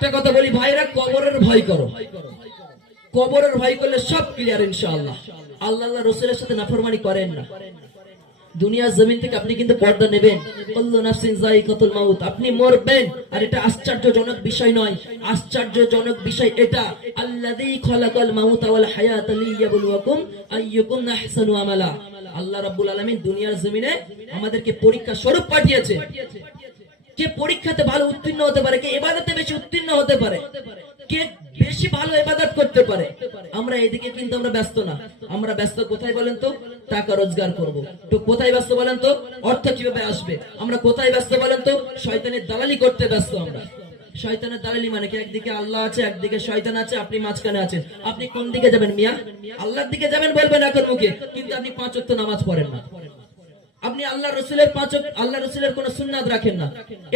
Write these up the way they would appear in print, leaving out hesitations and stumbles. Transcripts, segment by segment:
একটা কথা বলি ভাইরা, কবরের ভয় করো। কবরের ভয় করলে সব ক্লিয়ার ইনশাআল্লাহ। আল্লাহ আল্লাহ রাসূলের সাথে নাফরমানি করেন না। দুনিয়ার জমিন থেকে আপনি কিন্তু পর্দা নেবেন, কুল্লু নাফসিন যায়িকাতুল মাউত, আপনি মরবেন। আর এটা আশ্চর্যজনক বিষয় নয়, আশ্চর্যজনক বিষয় এটা, আল্লাযী খালাকাল মাউতা ওয়াল হায়াতা লিয়াবলুয়াকুম আইয়ুকুম আহসানু আমালা। আল্লাহ রাব্বুল আলামিন দুনিয়ার জমিনে আমাদেরকে পরীক্ষা স্বরূপ পাঠিয়েছে। কে পরীক্ষাতে ভালো উত্তীর্ণ হতে পারে, কে ইবাদতে বেশি উত্তীর্ণ হতে পারে, কে বেশি ভালো ইবাদত করতে পারে। আমরা এদিকে কিন্তু আমরা ব্যস্ত না। আমরা ব্যস্ত কোথায় বলেন তো? টাকা রোজগার করব। তো কোথায় ব্যস্ত বলেন তো? অর্থ কিভাবে আসবে। আমরা কোথায় ব্যস্ত বলেন তো? শয়তানের দালালি করতে ব্যস্ত আমরা। শয়তানের দালালি মানে কি? একদিকে আল্লাহ আছে, একদিকে শয়তান আছে, আপনি মাঝখানে আছেন। আপনি কোন দিকে যাবেন মিয়া? আল্লাহর দিকে যাবেন বলবেন এখন মুখে, কিন্তু আপনি 5 ওয়াক্ত নামাজ পড়েন না। আপনি আল্লাহ রসুলের আল্লাহ রসুলের কোন সুন্নাত রাখেন না।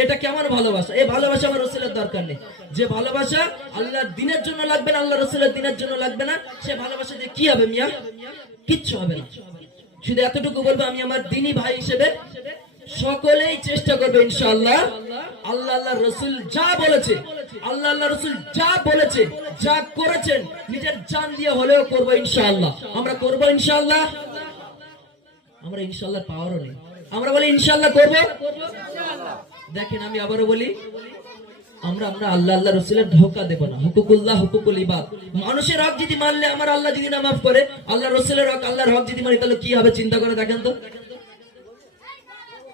এটা কেমন ভালোবাসা? এই ভালোবাসা আমার রসুলের দরকার নেই। যে ভালোবাসা আল্লাহর দিনের জন্য লাগবে না, আল্লাহ রসুলের দিনের জন্য লাগবে না, সে ভালোবাসা দিয়ে কি হবে মিয়া? কিচ্ছু হবে না। শুধু এতটুকু বলবো, আমি আমার দিনী ভাই হিসেবে সকলেই চেষ্টা করবে ইনশাআল্লাহ, আল্লাহ আল্লাহ রসুল যা বলেছে, আল্লাহ আল্লাহ রসুল যা বলেছে, যা করেছেন, নিজের জান দিয়ে হলেও করবো ইনশাআল্লাহ। আমরা করবো ইনশাআল্লাহ। আমরা ইনশাআল্লাহ পাওয়ারও নেই, আমরা বলি ইনশাআল্লাহ করবো। দেখেন আমি আবারও বলি, আমরা আল্লাহ আল্লাহ রসুলের ধোঁকা দেব না। হুকুকুল্লাহ হুকুকুল ইবাদ। মানুষের হক যদি মানলে আমার আল্লাহ যদি না মাফ করে, আল্লাহ রসুলের হক আল্লাহর হক যদি মানি, তাহলে কি হবে চিন্তা করে দেখেন তো।